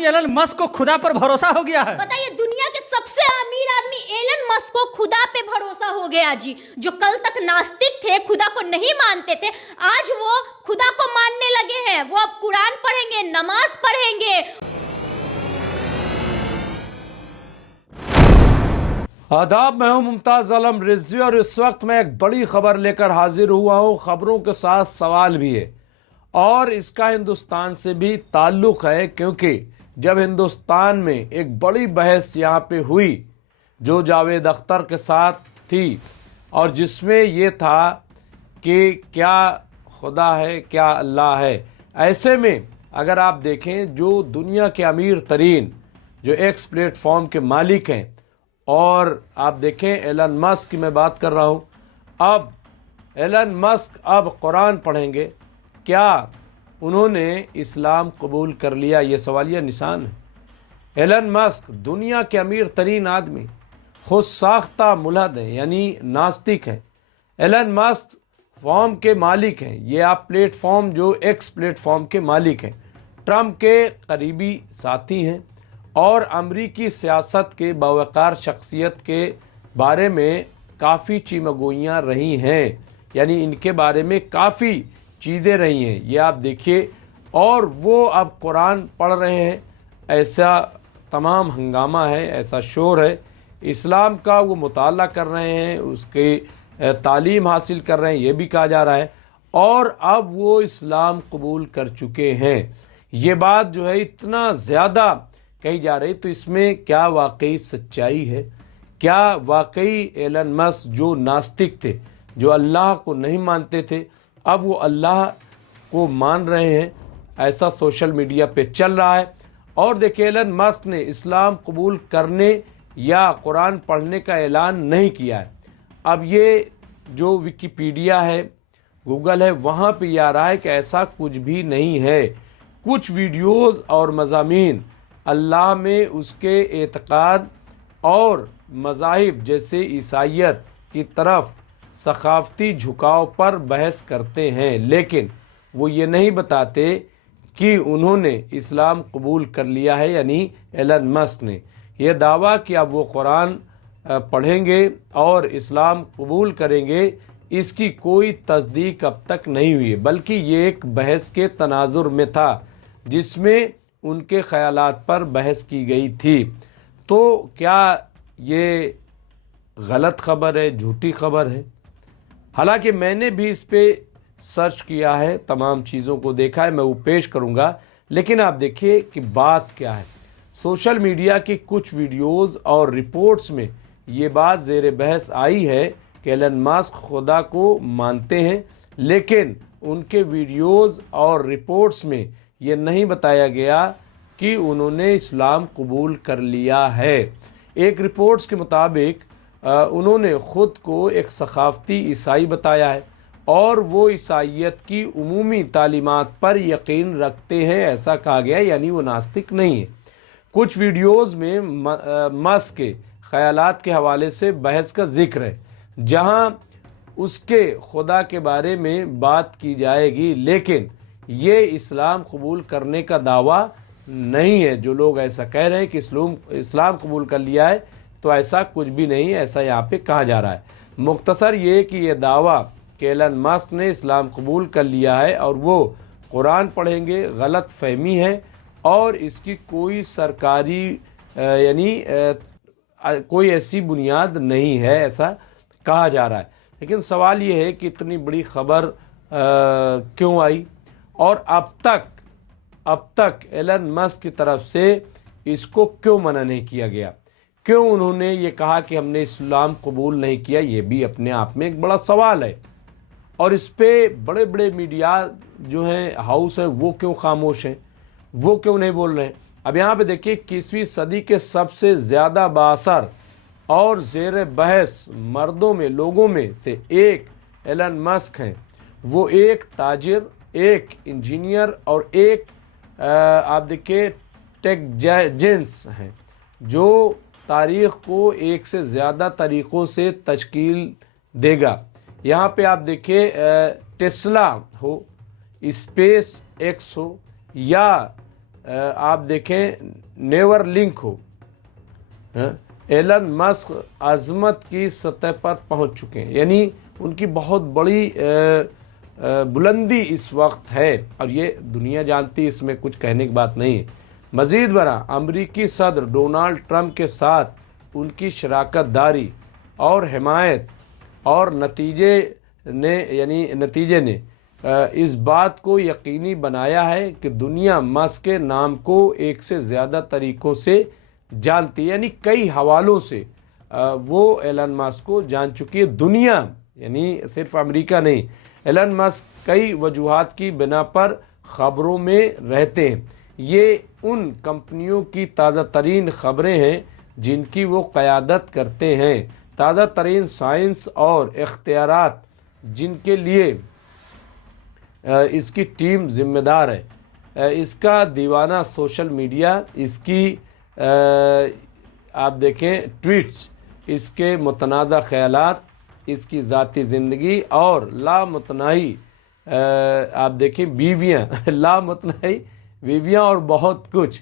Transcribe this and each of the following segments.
आदमी Elon Musk को खुदा पर भरोसा हो गया है। बताइए, दुनिया के सबसे अमीर आदमी एलन मस्क को खुदा पे भरोसा हो गया जी। जो कल तक नास्तिक थे, खुदा को नहीं मानते थे, आज वो खुदा को मानने लगे हैं। वो अब कुरान पढ़ेंगे, नमाज पढ़ेंगे। आदाब, मैं हूं मुमताज आलम रिजवी और इस वक्त मैं एक बड़ी खबर लेकर हाजिर हुआ हूं। खबरों के साथ सवाल भी है और इसका हिंदुस्तान से भी ताल्लुक़ है, क्योंकि जब हिंदुस्तान में एक बड़ी बहस यहाँ पे हुई जो जावेद अख्तर के साथ थी और जिसमें ये था कि क्या खुदा है, क्या अल्लाह है। ऐसे में अगर आप देखें, जो दुनिया के अमीर तरीन जो एक्स प्लेटफॉर्म के मालिक हैं, और आप देखें एलन मस्क की मैं बात कर रहा हूँ, अब एलन मस्क अब कुरान पढ़ेंगे। क्या उन्होंने इस्लाम कबूल कर लिया? ये सवालिया निशान है। एलन मस्क दुनिया के अमीर तरीन आदमी, खुद साख्ता मुल्हद हैं, यानी नास्तिक हैं। एलन मस्क फॉर्म के मालिक हैं। ये आप प्लेटफॉर्म जो एक्स प्लेटफॉर्म के मालिक हैं, ट्रम्प के करीबी साथी हैं और अमरीकी सियासत के बावकार शख्सियत के बारे में काफ़ी चीमगोइयाँ रही हैं, यानी इनके बारे में काफ़ी चीज़ें रही हैं। ये आप देखिए, और वो अब कुरान पढ़ रहे हैं। ऐसा तमाम हंगामा है, ऐसा शोर है। इस्लाम का वो मुताला कर रहे हैं, उसकी तालीम हासिल कर रहे हैं, ये भी कहा जा रहा है। और अब वो इस्लाम कबूल कर चुके हैं। ये बात जो है इतना ज़्यादा कही जा रही, तो इसमें क्या वाकई सच्चाई है? क्या वाकई एलन मस्क जो नास्तिक थे, जो अल्लाह को नहीं मानते थे, अब वो अल्लाह को मान रहे हैं? ऐसा सोशल मीडिया पे चल रहा है। और देखिए, एलन मस्क ने इस्लाम कबूल करने या कुरान पढ़ने का ऐलान नहीं किया है। अब ये जो विकिपीडिया है, गूगल है, वहाँ पे आ रहा है कि ऐसा कुछ भी नहीं है। कुछ वीडियोज़ और मज़ामीन अल्लाह में उसके एतक़ाद और मज़ाहिब जैसे ईसाइयत की तरफ सक़ाफ़ती झुकाव पर बहस करते हैं, लेकिन वो ये नहीं बताते कि उन्होंने इस्लाम कबूल कर लिया है। यानी एलन मस्क ने यह दावा कि अब वो कुरान पढ़ेंगे और इस्लाम कबूल करेंगे, इसकी कोई तस्दीक अब तक नहीं हुई, बल्कि ये एक बहस के तनाजुर में था जिसमें उनके ख़यालात पर बहस की गई थी। तो क्या ये गलत खबर है, झूठी खबर है? हालांकि मैंने भी इस पे सर्च किया है, तमाम चीज़ों को देखा है, मैं वो पेश करूँगा। लेकिन आप देखिए कि बात क्या है। सोशल मीडिया की कुछ वीडियोज़ और रिपोर्ट्स में ये बात ज़ेर बहस आई है कि एलन मस्क खुदा को मानते हैं, लेकिन उनके वीडियोज़ और रिपोर्ट्स में ये नहीं बताया गया कि उन्होंने इस्लाम कबूल कर लिया है। एक रिपोर्ट्स के मुताबिक उन्होंने ख़ुद को एक सक़ाफ़ती ईसाई बताया है और वो ईसाइयत की उमूमी तालीमात पर यकीन रखते हैं, ऐसा कहा गया, यानी वो नास्तिक नहीं है। कुछ वीडियोज़ में मस्क के ख़यालात के हवाले से बहस का जिक्र है, जहाँ उसके खुदा के बारे में बात की जाएगी, लेकिन ये इस्लाम कबूल करने का दावा नहीं है। जो लोग ऐसा कह रहे हैं कि इस्लाम कबूल कर लिया है, तो ऐसा कुछ भी नहीं है, ऐसा यहाँ पे कहा जा रहा है। मुख्तसर ये कि ये दावा कि एलन मस्क ने इस्लाम कबूल कर लिया है और वो कुरान पढ़ेंगे, गलत फहमी है और इसकी कोई सरकारी यानी कोई ऐसी बुनियाद नहीं है, ऐसा कहा जा रहा है। लेकिन सवाल ये है कि इतनी बड़ी खबर क्यों आई और अब तक एलन मस्क की तरफ से इसको क्यों मना नहीं किया गया? क्यों उन्होंने ये कहा कि हमने इस्लाम कबूल नहीं किया? ये भी अपने आप में एक बड़ा सवाल है। और इस पे बड़े बड़े मीडिया जो हैं, हाउस है, वो क्यों खामोश हैं? वो क्यों नहीं बोल रहे हैं? अब यहाँ पे देखिए, 21वीं सदी के सबसे ज़्यादा बाअसर और ज़ेर बहस मर्दों में, लोगों में से एक एलन मस्क हैं। वो एक ताजिर, एक इंजीनियर और एक आप देखिए टेक्नोजेंस हैं, जो तारीख़ को एक से ज़्यादा तरीक़ों से तश्कील देगा। यहाँ पे आप देखिए टेस्ला हो, स्पेस एक्स हो या आप देखें नेवर लिंक हो, एलन मस्क अजमत की सतह पर पहुंच चुके हैं, यानी उनकी बहुत बड़ी बुलंदी इस वक्त है और ये दुनिया जानती है, इसमें कुछ कहने की बात नहीं है। मज़ीद बरा अमरीकी सदर डोनाल्ड ट्रंप के साथ उनकी शराकत दारी और हिमायत और नतीजे ने इस बात को यकीनी बनाया है कि दुनिया मस्क के नाम को एक से ज़्यादा तरीक़ों से जानती है, यानी कई हवालों से वो एलन मस्क को जान चुकी है दुनिया, यानी सिर्फ अमेरिका नहीं। एलन मस्क कई वजूहात की बिना पर ख़बरों में रहते हैं। ये उन कंपनियों की ताज़ा तरीन ख़बरें हैं जिनकी वो क़यादत करते हैं, ताज़ा तरीन साइंस और इख्तियारात जिनके लिए इसकी टीम ज़िम्मेदार है। इसका दीवाना सोशल मीडिया, इसकी आप देखें ट्वीट्स, इसके मुतनाज़ा ख़यालात, इसकी ज़ाती ज़िंदगी और लामुतनाही आप देखें बीवियाँ लामुतनाही बीवियाँ और बहुत कुछ।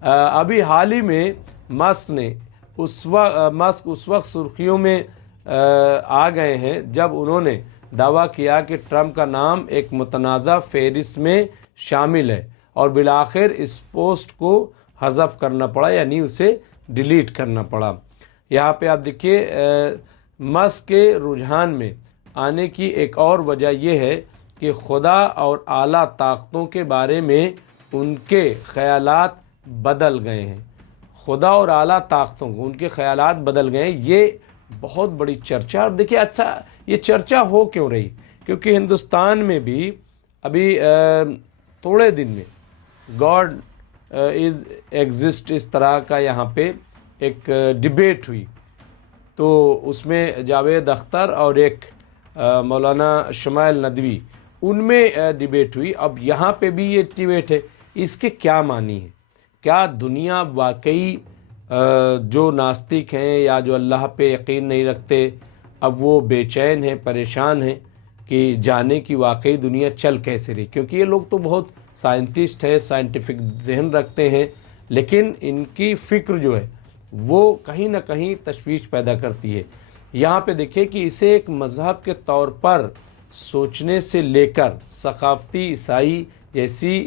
अभी हाल ही में मस्क उस वक्त सुर्खियों में आ गए हैं जब उन्होंने दावा किया कि ट्रंप का नाम एक मुतनाज़ा फहरिस्त में शामिल है और बिलाखिर इस पोस्ट को हज़फ करना पड़ा, यानी उसे डिलीट करना पड़ा। यहाँ पे आप देखिए मस्क के रुझान में आने की एक और वजह यह है कि खुदा और आला ताकतों के बारे में उनके ख़यालात बदल गए हैं। खुदा और आला ताकतों को उनके ख़यालात बदल गए हैं, ये बहुत बड़ी चर्चा। और देखिए अच्छा ये चर्चा हो क्यों रही, क्योंकि हिंदुस्तान में भी अभी थोड़े दिन में गॉड इज़ एग्जिस्ट इस तरह का यहाँ पे एक डिबेट हुई, तो उसमें जावेद अख्तर और एक मौलाना शमाइल नदवी, उनमें डिबेट हुई। अब यहाँ पे भी ये डिबेट है, इसके क्या मानी है? क्या दुनिया वाकई जो नास्तिक हैं या जो अल्लाह पे यकीन नहीं रखते, अब वो बेचैन हैं, परेशान हैं कि जाने की वाकई दुनिया चल कैसे रही? क्योंकि ये लोग तो बहुत साइंटिस्ट है, साइंटिफिक जहन रखते हैं, लेकिन इनकी फ़िक्र जो है वो कहीं ना कहीं तशवीश पैदा करती है। यहाँ पे देखिए कि इसे एक मज़हब के तौर पर सोचने से लेकर सकाफ़ती ईसाई जैसी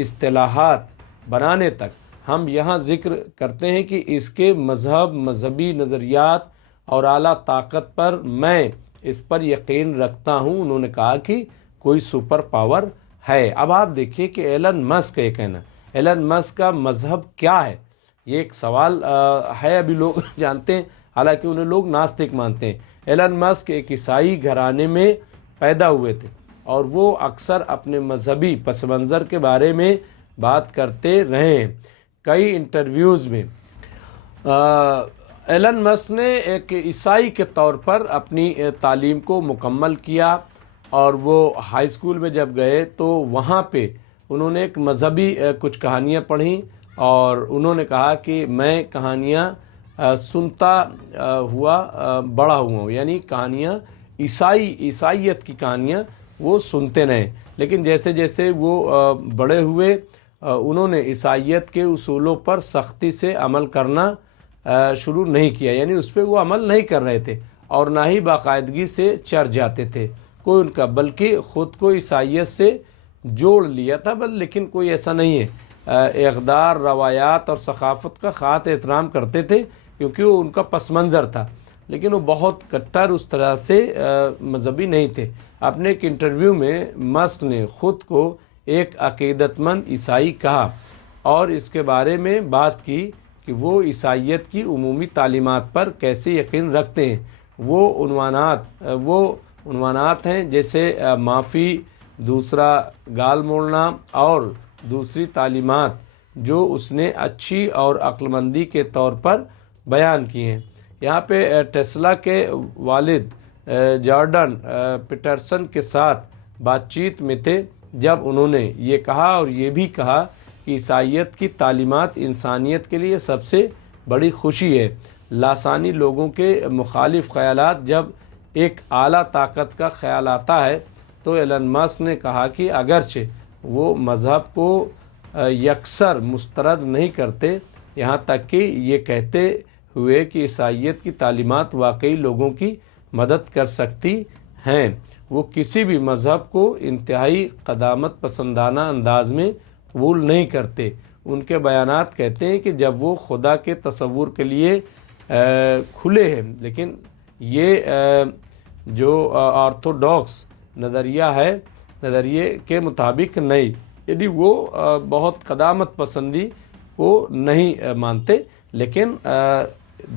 इस्तिलाहात बनाने तक हम यहाँ ज़िक्र करते हैं कि इसके मज़हबी नज़रियात और आला ताकत पर मैं इस पर यकीन रखता हूँ। उन्होंने कहा कि कोई सुपर पावर है। अब आप देखिए कि एलन मस्क का कहना, एलन मस्क का मज़हब क्या है, ये एक सवाल है। अभी लोग जानते हैं, हालांकि उन्हें लोग नास्तिक मानते हैं। एलन मस्क एक ईसाई घराने में पैदा हुए थे और वो अक्सर अपने मजहबी पस मंज़र के बारे में बात करते रहे हैं। कई इंटरव्यूज़ में एलन मस्क ने एक ईसाई के तौर पर अपनी तालीम को मुकम्मल किया और वो हाई स्कूल में जब गए तो वहाँ पे उन्होंने एक मजहबी कुछ कहानियाँ पढ़ी और उन्होंने कहा कि मैं कहानियाँ सुनता हुआ बड़ा हुआ हूँ, यानी कहानियाँ ईसाइयत की कहानियाँ वो सुनते रहे। लेकिन जैसे जैसे वो बड़े हुए उन्होंने ईसाइयत के उसूलों पर सख्ती से अमल करना शुरू नहीं किया, यानी उस पर वो अमल नहीं कर रहे थे और ना ही बाकायदगी से चर जाते थे कोई उनका, बल्कि ख़ुद को ईसाइयत से जोड़ लिया था। लेकिन कोई ऐसा नहीं है, इक़दार, रवायात और सकाफ़त का ख़ास एहतराम करते थे क्योंकि वो उनका पस मंज़र था, लेकिन वो बहुत कट्टर उस तरह से मजहबी नहीं थे। अपने एक इंटरव्यू में मस्क ने ख़ुद को एक अक़ीदतमंद ईसाई कहा और इसके बारे में बात की कि वो ईसाइयत की उमूमी तालीमात पर कैसे यकीन रखते हैं। वो उन्वानात हैं जैसे माफ़ी, दूसरा गाल मोड़ना और दूसरी तालीमात जो उसने अच्छी और अक्लमंदी के तौर पर बयान की हैं। यहाँ पे टेस्ला के वालिद जॉर्डन पीटरसन के साथ बातचीत में थे जब उन्होंने ये कहा और ये भी कहा कि ईसाइयत की तालीमात इंसानियत के लिए सबसे बड़ी खुशी है। लासानी लोगों के मुखालिफ ख़यालात जब एक आला ताकत का ख़याल आता है तो एलन मस्क ने कहा कि अगरचे वो मज़हब को یکسر مسترد نہیں کرتے، یہاں تک کہ یہ کہتے ہوئے کہ عیسائیت کی تعلیمات واقعی لوگوں کی مدد کر سکتی ہیں۔ وہ کسی بھی مذہب کو انتہائی قدامت پسندانہ انداز میں قبول نہیں کرتے۔ ان کے بیانات کہتے ہیں کہ جب وہ خدا کے تصور کے لیے کھلے ہیں، لیکن یہ جو آرتھوڈاکس نظریے کے مطابق نہیں، یعنی وہ بہت قدامت پسندی کو نہیں مانتے، لیکن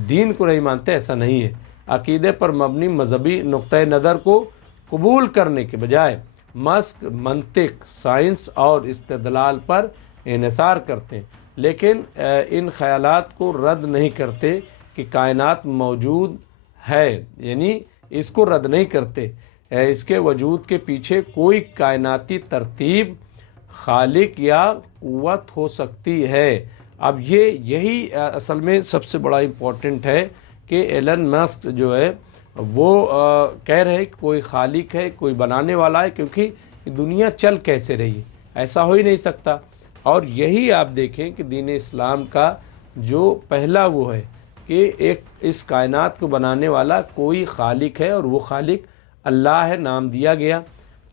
دین کو نہیں مانتے، ایسا نہیں ہے۔ عقیدے پر مبنی مذہبی نقطۂ نظر کو قبول کرنے کے بجائے مسک، منطق، سائنس اور استدلال پر انحصار کرتے ہیں، لیکن ان خیالات کو رد نہیں کرتے کہ کائنات موجود ہے، یعنی اس کو رد نہیں کرتے۔ اس کے وجود کے پیچھے کوئی کائناتی ترتیب، خالق یا قوت ہو سکتی ہے۔ اب یہی اصل میں سب سے بڑا امپورٹنٹ ہے کہ ایلن مسک جو ہے وہ کہہ رہے ہیں کہ کوئی خالق ہے، کوئی بنانے والا ہے، کیونکہ دنیا چل کیسے رہی ہے، ایسا ہو ہی نہیں سکتا۔ اور یہی آپ دیکھیں کہ دین اسلام کا جو پہلا وہ ہے کہ ایک اس کائنات کو بنانے والا کوئی خالق ہے، اور وہ خالق اللہ ہے، نام دیا گیا۔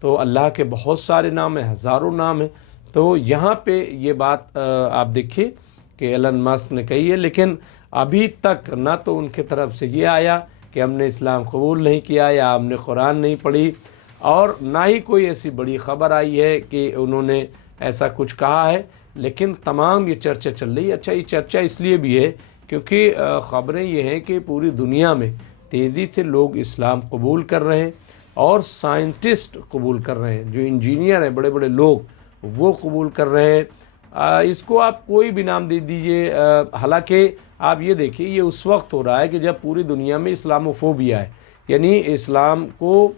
تو اللہ کے بہت سارے نام ہیں، ہزاروں نام ہیں۔ تو یہاں پہ یہ بات آپ دیکھیے کہ ایلن مسک نے کہی ہے، لیکن ابھی تک نہ تو ان کی طرف سے یہ آیا کہ ہم نے اسلام قبول نہیں کیا یا ہم نے قرآن نہیں پڑھی، اور نہ ہی کوئی ایسی بڑی خبر آئی ہے کہ انہوں نے ایسا کچھ کہا ہے۔ لیکن تمام یہ چرچا چل رہی ہے۔ اچھا، یہ چرچا اس لیے بھی ہے کیونکہ خبریں یہ ہیں کہ پوری دنیا میں تیزی سے لوگ اسلام قبول کر رہے ہیں، اور سائنٹسٹ قبول کر رہے ہیں، جو انجینئر ہیں، بڑے بڑے لوگ، وہ قبول کر رہے ہیں۔ اس کو آپ کوئی بھی نام دے دیجئے، حالانکہ آپ یہ دیکھیے یہ اس وقت ہو رہا ہے کہ جب پوری دنیا میں اسلاموفوبیا ہے، یعنی اسلام کو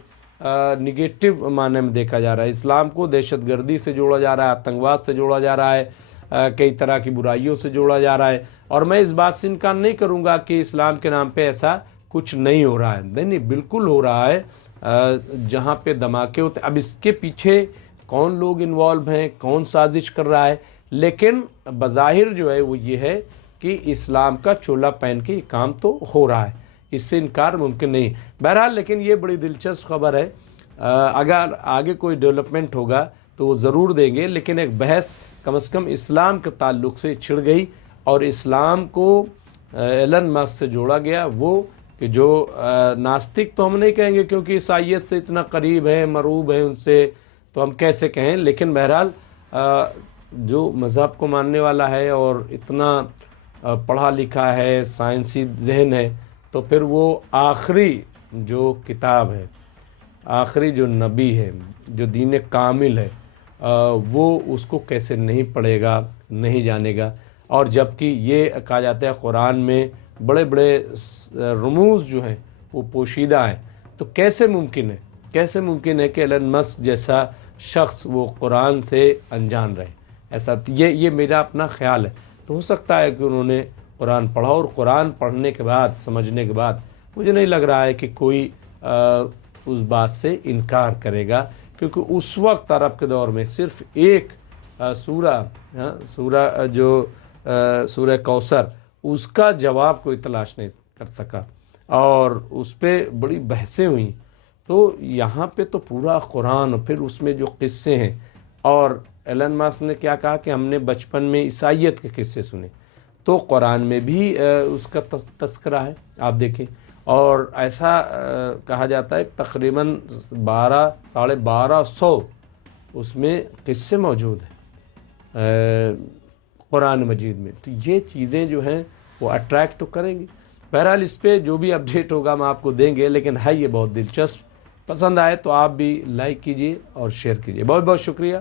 نگیٹو معنی میں دیکھا جا رہا ہے، اسلام کو دہشت گردی سے جوڑا جا رہا ہے، آتنکواد سے جوڑا جا رہا ہے، کئی طرح کی برائیوں سے جوڑا جا رہا ہے۔ اور میں اس بات سے انکار نہیں کروں گا کہ اسلام کے نام پہ ایسا کچھ نہیں ہو رہا ہے، نہیں بالکل ہو رہا ہے۔ جہاں پہ دھماکے ہوتے، اب اس کے پیچھے کون لوگ انوالو ہیں، کون سازش کر رہا ہے، لیکن بظاہر جو ہے وہ یہ ہے کہ اسلام کا چولا پہن کے یہ کام تو ہو رہا ہے، اس سے انکار ممکن نہیں۔ بہرحال لیکن یہ بڑی دلچسپ خبر ہے، اگر آگے کوئی ڈیولپمنٹ ہوگا تو وہ ضرور دیں گے، لیکن ایک بحث کم از کم اسلام کے تعلق سے چھڑ گئی، اور اسلام کو ایلن مسک سے جوڑا گیا، وہ کہ جو ناستک تو ہم نہیں کہیں گے کیونکہ عیسائیت سے اتنا قریب ہے، مرعوب ہے ان سے، تو ہم کیسے کہیں، لیکن بہرحال جو مذہب کو ماننے والا ہے اور اتنا پڑھا لکھا ہے، سائنسی ذہن ہے، تو پھر وہ آخری جو کتاب ہے، آخری جو نبی ہے، جو دین کامل ہے، وہ اس کو کیسے نہیں پڑھے گا، نہیں جانے گا۔ اور جبکہ یہ کہا جاتا ہے قرآن میں بڑے بڑے رموز جو ہیں وہ پوشیدہ ہیں، تو کیسے ممکن ہے کہ ایلن مسک جیسا شخص وہ قرآن سے انجان رہے؟ ایسا یہ میرا اپنا خیال ہے۔ تو ہو سکتا ہے کہ انہوں نے قرآن پڑھا، اور قرآن پڑھنے کے بعد، سمجھنے کے بعد مجھے نہیں لگ رہا ہے کہ کوئی اس بات سے انکار کرے گا، کیونکہ اس وقت عرب کے دور میں صرف ایک سورہ جو سورہ کوثر، اس کا جواب کوئی تلاش نہیں کر سکا، اور اس پہ بڑی بحثیں ہوئیں۔ تو یہاں پہ تو پورا قرآن، پھر اس میں جو قصے ہیں، اور ایلن مسک نے کیا کہا کہ ہم نے بچپن میں عیسائیت کے قصے سنے، تو قرآن میں بھی اس کا تذکرہ ہے، آپ دیکھیں۔ اور ایسا کہا جاتا ہے تقریباً 1200 اس میں قصے موجود ہیں قرآن مجید میں۔ تو یہ چیزیں جو ہیں وہ اٹریکٹ تو کریں گی۔ بہرحال اس پہ جو بھی اپڈیٹ ہوگا ہم آپ کو دیں گے، لیکن ہے یہ بہت دلچسپ۔ پسند آئے تو آپ بھی لائک کیجئے اور شیئر کیجئے۔ بہت بہت شکریہ۔